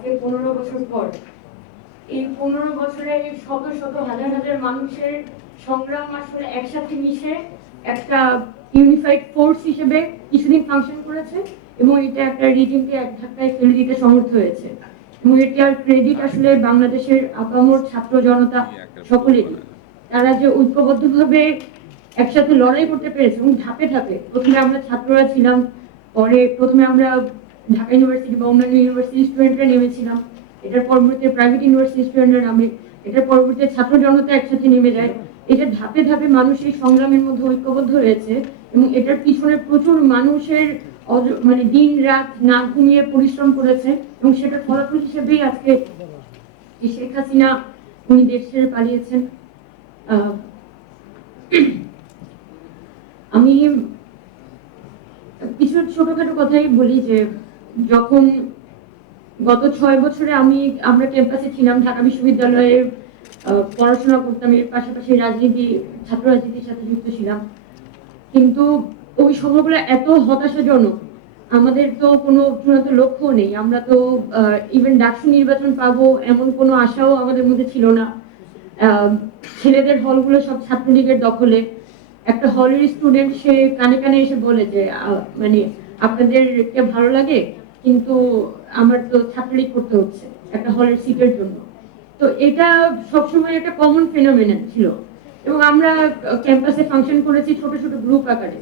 আজকে 15 বছর পর। এই 15 বছরে শত শত হাজার হাজার মানুষের সংগ্রাম আসলে একসাথে মিশে একটা ইউনিফাইড ফোর্স হিসেবে কিছুদিন ফাংশন করেছে এবং এটা একটা রিজিমকে এক ধাক্কায় ফেলে দিতে সমর্থ হয়েছে। এবং এটার ক্রেডিট আসলে বাংলাদেশের আপামর ছাত্র জনতা সকলেরই। তারা যে ঐক্যবদ্ধভাবে একসাথে লড়াই করতে পেরেছে এবং ধাপে ধাপে, প্রথমে আমরা ছাত্ররা ছিলাম, পরে প্রথমে আমরা ঢাকা ইউনিভার্সিটি বা অন্যান্য ইউনিভার্সিটি স্টুডেন্টরা নেমেছিলাম, এটার পরবর্তীতে প্রাইভেট ইউনিভার্সিটি স্টুডেন্টরা নামে, এটার পরবর্তীতে ছাত্র জনতা একসাথে নেমে যায়। এটা ধাপে ধাপে মানুষ এই সংগ্রামের মধ্যে ঐক্যবদ্ধ হয়েছে এবং এটার পিছনে প্রচুর মানুষের মানে দিন রাত না ঘুমিয়ে পরিশ্রম করেছে এবং সেটার ফলাফল হিসেবেই আজকে শেখ হাসিনা উনি দেশ ছেড়ে পালিয়েছেন। আমি কিছু ছোটখাটো কথাই বলি যে যখন গত 6 বছরে আমরা ক্যাম্পাসে ছিলাম, ঢাকা বিশ্ববিদ্যালয়ে পড়াশোনা করতাম, এর পাশাপাশি ছাত্র রাজনীতির সাথে যুক্ত ছিলাম, কিন্তু ওই সময়গুলো এত হতাশাজনক। আমাদের তো কোনো চূড়ান্ত লক্ষ্য নেই, আমরা তো ইভেন ডাকসু নির্বাচন পাবো এমন কোনো আশাও আমাদের মধ্যে ছিল না। ছেলেদের হলগুলো সব ছাত্রলীগের দখলে। একটা হলের স্টুডেন্ট সে কানে কানে এসে বলে যে মানে আপনাদেরকে ভালো লাগে, কিন্তু আমার তো ছাত্রলীগ করতে হচ্ছে একটা হলের সিটের জন্য। তো এটা সবসময় একটা কমন ফেনোমেনন ছিল এবং আমরা ক্যাম্পাসে ফাংশন করেছি ছোট ছোট গ্রুপ আকারে,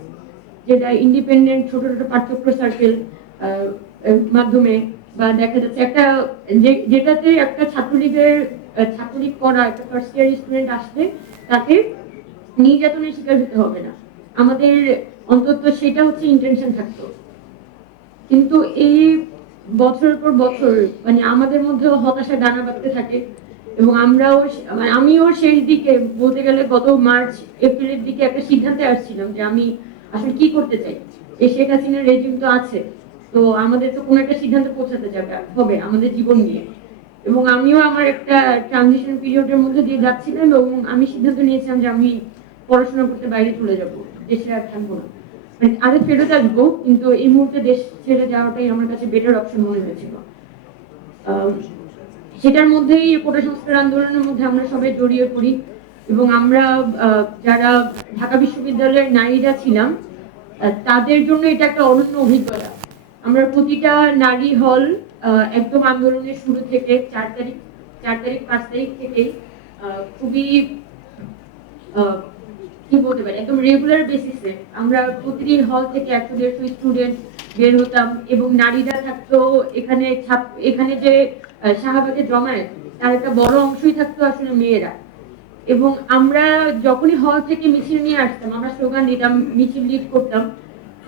যেটা ইন্ডিপেন্ডেন্ট ছোট ছোট পাঠ্যক্র সার্কেল মাধ্যমে, বা দেখা যাচ্ছে একটা যেটাতে একটা ছাত্রলীগ করা একটা ফার্স্ট ইয়ার স্টুডেন্ট আসলে তাকে নির্যাতনের শিকার হতে হবে না, আমাদের অন্তত সেটা হচ্ছে ইন্টেনশন থাকতো। কিন্তু এই বছরের পর বছর মানে আমাদের মধ্যেও হতাশা ডানা বাঁধতে থাকে এবং আমিও শেষ দিকে বলতে গেলে গত মার্চ এপ্রিলের দিকে একটা সিদ্ধান্তে আসছিলাম যে আমি আসলে কি করতে চাই। এই শেখ হাসিনার রেজিম তো আছে, তো আমাদের তো কোনো একটা সিদ্ধান্তে পৌঁছাতে হবে আমাদের জীবন নিয়ে। এবং আমিও আমার একটা ট্রানজিশন পিরিয়ডের মধ্যে দিয়ে যাচ্ছিলাম এবং আমি সিদ্ধান্ত নিয়েছিলাম যে আমি পড়াশোনা করতে বাইরে চলে যাব, দেশে আর থাকবো না, মানে আগে ফেরত আসবো, কিন্তু এই মুহূর্তে দেশ ছেড়ে যাওয়াটাই আমার কাছে বেটার অপশন মনে হয়েছিল। সেটার মধ্যেই কোটা সংস্কার আন্দোলনের মধ্যে আমরা সবাই জড়িয়ে পড়ি এবং আমরা যারা ঢাকা বিশ্ববিদ্যালয়ের নারীরা ছিলাম তাদের জন্য এটা একটা অনন্য অভিজ্ঞতা। আমরা প্রতিটা নারী হল একদম আন্দোলনের শুরু থেকে 4 তারিখ 5 তারিখ থেকে খুবই কি বলতে পারি একদম রেগুলার বেসিসে আমরা প্রতিদিন হল থেকে 100-150 স্টুডেন্ট বের হতাম এবং নারীরা থাকতো এখানে যে শাহবাগের জমায়েত তার একটা বড় অংশই থাকতো আসলে মেয়েরা। এবং আমরা যখনই হল থেকে মিছিল নিয়ে আসতাম, আমরা স্লোগান দিতাম, মিছিল লিড করতাম,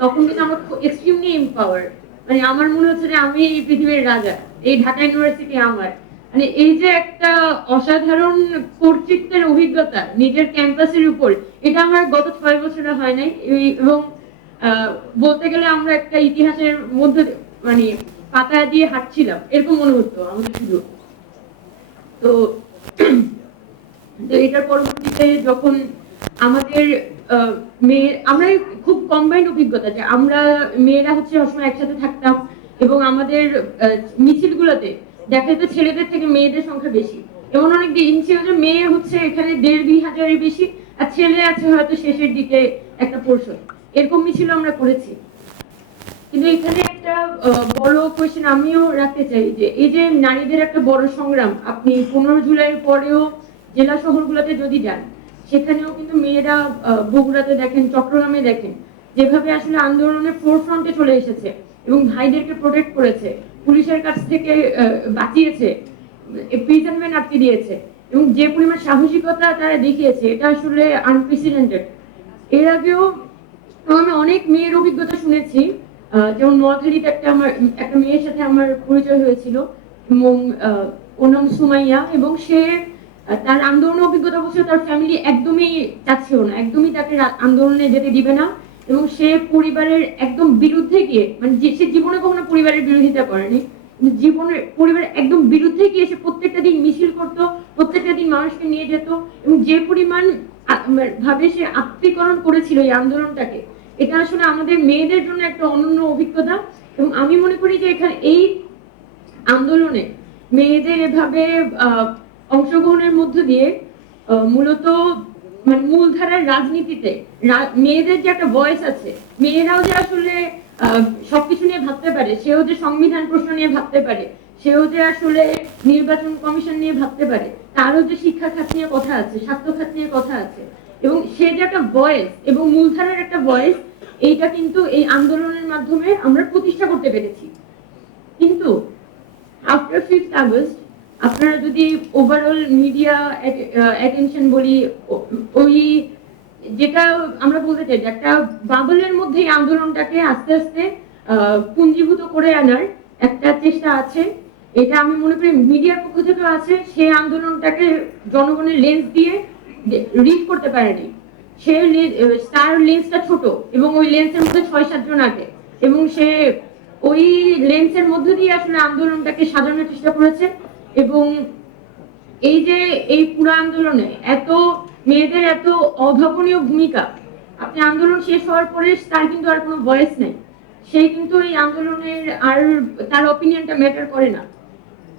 তখন কিন্তু আমরা এক্সট্রিমলি এম্পাওয়ার, মানে আমার মনে হচ্ছে যে আমি এই পৃথিবীর রাজা, এই ঢাকা ইউনিভার্সিটি আমার, মানে এই যে একটা অসাধারণ কর্তৃত্বের অভিজ্ঞতা নিজের ক্যাম্পাসের উপর, এটা আমার গত 6 বছরে হয় নাই। এবং বলতে গেলে আমরা একটা ইতিহাসের মধ্যে মানে পাতা দিয়ে হাঁটছিলাম এরকম মনে হতো আমাদের শুধু। তো এটার পরবর্তীতে যখন আমাদের আমরা খুব কম্বাইন্ড অভিজ্ঞতা যে আমরা মেয়েরা হচ্ছে সবসময় একসাথে থাকতাম এবং আমাদের মিছিলগুলোতে দেখা যেত ছেলেদের থেকে মেয়েদের সংখ্যা বেশি। এমন অনেক দিন ছিল যে মেয়ে হচ্ছে এখানে 1,500-2,000-এর বেশি আর ছেলে আছে হয়তো শেষের দিকে একটা পোর্শন, এরকম মিছিল আমরা করেছি। কিন্তু এখানে একটা বড় কোয়েশ্চেন আমিও রাখতে চাই যে এই যে নারীদের একটা বড় সংগ্রাম, আপনি 15 জুলাইয়ের পরেও জেলা শহরগুলোতে যদি যান সেখানেও কিন্তু মেয়েরা বগুড়াতে দেখেন, চট্টগ্রামে দেখেন, যেভাবে আসলে আন্দোলনের ফোরফ্রন্টে চলে এসেছে এবং ভাইদেরকে প্রোটেক্ট করেছে, পুলিশের কাছ থেকে বাঁচিয়েছে, প্রিজনমেন্ট আটকে দিয়েছে এবং যে পরিমাণ সাহসিকতা তারা দেখিয়েছে এটা আসলে আনপ্রেসিডেন্টেড। এর আগেও আমি অনেক মেয়ের অভিজ্ঞতা শুনেছি, যেমন নোয়াখালীতে একটা মেয়ের সাথে আমার পরিচয় হয়েছিল এবং ওর নাম সুমাইয়া, এবং সে তার আন্দোলনের অভিজ্ঞতা বলছে তার ফ্যামিলি একদমই চাচ্ছিল না, একদমই তাকে আন্দোলনে যেতে দিবে না এবং সে পরিবারের একদম বিরুদ্ধে গিয়ে, মানে সে জীবনে কখনো পরিবারের বিরোধিতা করেনি, পরিবারের একদম বিরুদ্ধে গিয়ে সে প্রত্যেকটা দিন মিছিল করতো, প্রত্যেকটা দিন মানুষকে নিয়ে যেত এবং যে পরিমাণ ভাবে সে আত্মীকরণ করেছিল এই আন্দোলনটাকে, এটা আসলে আমাদের মেয়েদের জন্য একটা অনন্য অভিজ্ঞতা। এবং আমি মনে করি যে এখানে এই আন্দোলনে মেয়েদের এভাবে অংশগ্রহণের মধ্য দিয়ে মূলত মানে মূলধারার রাজনীতিতে মেয়েদের যে একটা ভয়েস আছে, মেয়েরাও যে আসলে সবকিছু নিয়ে ভাবতে পারে, সেও যে সংবিধান প্রশ্ন নিয়ে ভাবতে পারে, সেও যে আসলে নির্বাচন কমিশন নিয়ে ভাবতে পারে, তারও যে শিক্ষা খাত নিয়ে কথা আছে, স্বাস্থ্য খাত নিয়ে কথা আছে, এবং সে যে একটা ভয়েস এবং মূলধারার একটা ভয়েস, এইটা কিন্তু এই আন্দোলনের মাধ্যমে আমরা প্রতিষ্ঠা করতে পেরেছি। কিন্তু আফটার 5th আগস্ট আপনারা যদি ওভারঅল মিডিয়া অ্যাটেনশন বলি, ওই যেটা আমরা বলতে চাই যে একটা বাবলের মধ্যে এই আন্দোলনটাকে আস্তে আস্তে পুঞ্জীভূত করে আনার একটা চেষ্টা আছে। এটা আমি মনে করি মিডিয়ার পক্ষ থেকেও আছে। সে আন্দোলনটাকে জনগণের লেন্স দিয়ে রিড করতে পারেনি। সে তার লেন্সটা ছোট এবং ওই লেন্সের মধ্যে 6-7 জন আগে, এবং সে ওই লেন্সের মধ্য দিয়ে আসলে আন্দোলনটাকে সাজানোর চেষ্টা করেছে। এবং এই যে এই পুরো আন্দোলনে এত মেয়েদের এত অভাবনীয় ভূমিকা, আপনি আন্দোলন শেষ হওয়ার পরে তার কিন্তু আর কোনো ভয়েস নেই, সে কিন্তু এই আন্দোলনের আর তার অপিনিয়নটা ম্যাটার করে না।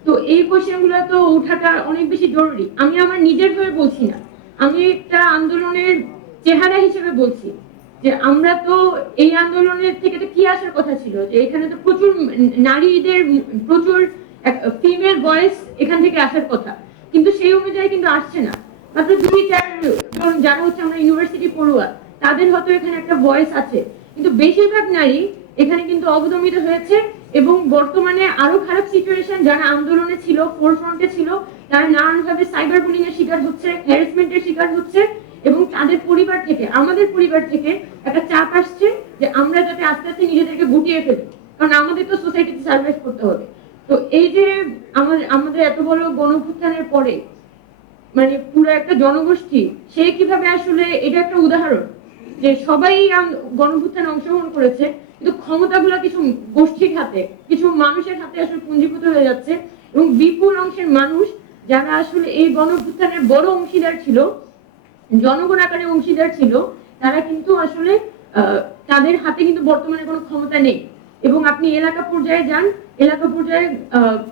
তো এই কোশ্চেনগুলো তো ওঠাটা অনেক বেশি জরুরি। আমি আমার নিজের হয়ে বলছি না, আমি একটা আন্দোলনের চেহারা হিসেবে বলছি যে আমরা তো এই আন্দোলনের থেকে তো কি আসার কথা ছিল, যে এখানে তো প্রচুর নারীদের, প্রচুর ফিমেল ভয়েস এখান থেকে আসার কথা, কিন্তু সেই অনুযায়ী কিন্তু আসছে না। মাত্র 2-4 যারা হচ্ছে আমরা ইউনিভার্সিটি পড়ুয়া, তাদের হয়তো এখানে একটা ভয়েস আছে, কিন্তু বেশিরভাগ নারী এখানে কিন্তু অবদমিত হয়েছে। এবং বর্তমানে আরো খারাপ সিচুয়েশন, যারা আন্দোলনে ছিল, ফোরফ্রন্টে ছিল, তারা নানানভাবে সাইবার বুলিং এর শিকার হচ্ছে, হ্যারাসমেন্টের শিকার হচ্ছে, এবং তাদের পরিবার থেকে, আমাদের পরিবার থেকে একটা চাপ আসছে যে আমরা যাতে আস্তে আস্তে নিজেদেরকে গুটিয়ে ফেলি, কারণ আমাদের তো সোসাইটিতে সার্ভাইভ করতে হবে। তো এই যে আমাদের এত বড় গণঅভ্যুত্থানের পরে মানে পুরো একটা জনগোষ্ঠী, সে কিভাবে আসলে, এটা একটা উদাহরণ যে সবাই গণঅভ্যুত্থানে অংশগ্রহণ করেছে, কিন্তু ক্ষমতাগুলো কিছু গোষ্ঠীর হাতে, কিছু মানুষের হাতে আসলে পুঞ্জীভূত হয়ে যাচ্ছে। এবং বিপুল অংশের মানুষ যারা আসলে এই গণঅভ্যুত্থানের বড় অংশীদার ছিল, জনগণ আকারে অংশীদার ছিল, তারা কিন্তু আসলে তাদের হাতে কিন্তু বর্তমানে কোনো ক্ষমতা নেই। এবং আপনি এলাকা পর্যায়ে যান, এলাকা পর্যায়ে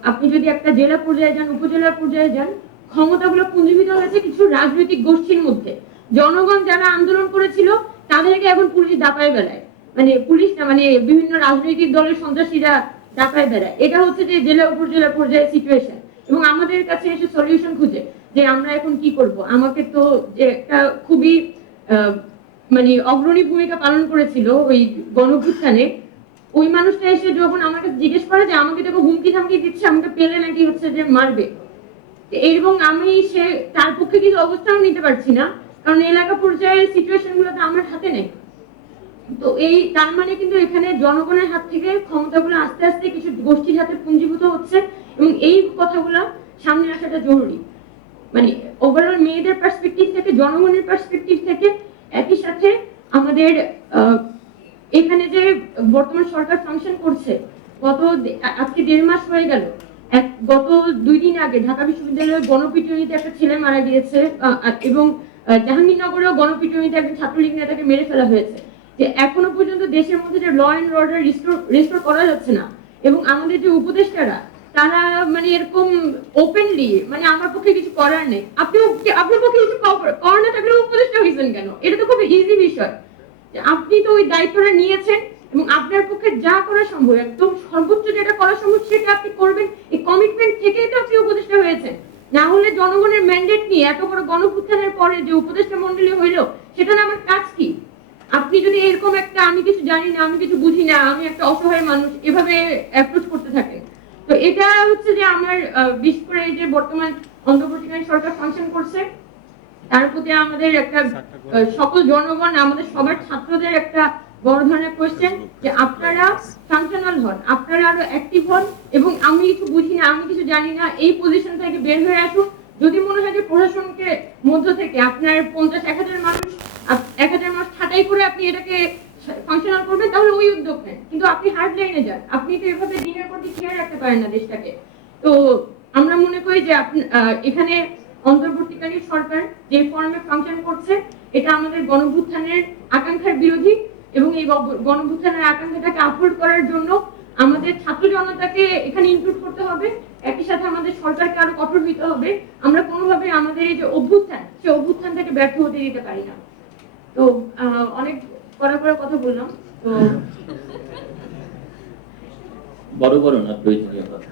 আপনি যদি একটা জেলা পর্যায়ে যান, উপজেলা পর্যায়ে যান, ক্ষমতাগুলো পুঞ্জীভূত হয়েছে কিছু রাজনৈতিক গোষ্ঠীর মধ্যে। জনগণ যারা আন্দোলন করেছিল তাদেরকে এখন পুলিশ দাপায় বেড়ায়, মানে পুলিশ না, মানে বিভিন্ন রাজনৈতিক দলের সন্ত্রাসীরা দাপায় বেড়ায়। এটা হচ্ছে যে জেলা উপজেলা পর্যায়ে সিচুয়েশন, এবং আমাদের কাছে এসে সলিউশন খুঁজে যে আমরা এখন কি করব। আমাকে তো যে একটা খুবই মানে অগ্রণী ভূমিকা পালন করেছিল ওই গণঅভ্যুত্থানে, ওই মানুষটা এসে যখন আমাকে জিজ্ঞেস করে যে আমাকে দেখো হুমকি ধামকি দিচ্ছে, আমাকে পেলে নাকি হচ্ছে যে মারবে, এবং আমি সে তার পক্ষে কিছু অবস্থান নিতে পারছি না, কারণ এলাকা পর্যায়ের সিচুয়েশন গুলো তো আমার হাতে নেই। তো এই তার মানে কিন্তু এখানে জনগণের হাত থেকে ক্ষমতাগুলো আস্তে আস্তে কিছু গোষ্ঠীর হাতে পুঞ্জীভূত হচ্ছে, এবং এই কথাগুলো সামনে আসাটা জরুরি। মানে ওভারঅল মেয়েদের পার্সপেক্টিভ থেকে, জনগণের পার্সপেক্টিভ থেকে, একই সাথে আমাদের এখানে যে বর্তমান সরকার ফাংশন করছে, আজকে 1.5 মাস হয়ে গেল। গত 2 দিন আগে ঢাকা বিশ্ববিদ্যালয়ের গণপিটুনিতে একটা ছেলে মারা গিয়েছে, এবং জাহাঙ্গীরনগরেও গণপিটুনিতে একজন ছাত্রলীগ নেতাকে মেরে ফেলা হয়েছে। যে এখনো পর্যন্ত দেশের মধ্যে যে ল এন্ড অর্ডার রিস্টোর করা যাচ্ছে না, এবং আমাদের যে উপদেষ্টারা, তারা মানে এরকম ওপেনলি, মানে আমার পক্ষে কিছু করার নেই, আপনার পক্ষে কিছু করার না থাকলে উপদেষ্টা হয়েছেন কেন? এটা তো খুব ইজি বিষয়। আপনি তো ওই দায়িত্বটা নিয়েছেন, এবং আপনার পক্ষে যা করা সম্ভব, একদম সর্বোচ্চ যেটা করা সম্ভব সেটা আপনি করবেন। এই কমিটমেন্ট থেকেই তো আপনি উপদেষ্টা হয়েছেন। না হলে জনগণের ম্যান্ডেট নিয়ে এত বড় গণঅভ্যুত্থানের পরে যে উপদেষ্টা মন্ডলী হইলো, সেটা না আমার কাজ কি? আপনি যদি এরকম একটা আমি কিছু জানি না, আমি কিছু বুঝি না, আমি একটা অসহায় মানুষ, এভাবে অ্যাপ্রোচ করতে থাকেন, তো এটা হচ্ছে যে আমার বিশেষ করে এই যে বর্তমান অন্তর্বর্তীকালীন সরকার ফাংশন করছে, তার প্রতি আমাদের একটা সকল জনগণ, আমাদের সবার ছাত্রদের একটা বড় ধরনের কোয়েশ্চেন যে আপনারা ফাংশনাল হন, আপনারা আরো অ্যাক্টিভ হন, এবং আমি কিছু বুঝি না, আমি কিছু জানি না, এই পজিশন থেকে বের হয়ে আসুন। যদি মনে হয় যে প্রশাসনকে মধ্য থেকে আপনার 50-1000 মানুষ 1000 মানুষ ছাঁটাই করে আপনি এটাকে ফাংশনাল করবেন, তাহলে ওই উদ্যোগ নেন, কিন্তু আপনি হার্ড লাইনে যান। আপনি তো এভাবে দিনের পর দিন খেয়াল রাখতে পারেন না দেশটাকে। তো আমরা মনে করি যে এখানে অন্তর্বর্তীকালীন সরকার যে ফর্মে ফাংশন করছে, এটা আমাদের গণঅভ্যুত্থানের আকাঙ্ক্ষার বিরোধী, এবং এই গণঅভ্যুত্থানের আকাঙ্ক্ষাটাকে আপহোল্ড করার জন্য আমাদের ছাত্র জনতাকে এখানে ইনক্লুড করতে হবে, একই সাথে আমাদের সরকারকে আরো কঠোর হতে হবে। আমরা কোনোভাবে আমাদের এই যে অভ্যুত্থান, সেই অভ্যুত্থানটাকে ব্যর্থ হতে দিতে পারি না। তো অনেক কড়া কথা বললাম। তো বড় বড় না প্রয়োজনীয় কথা।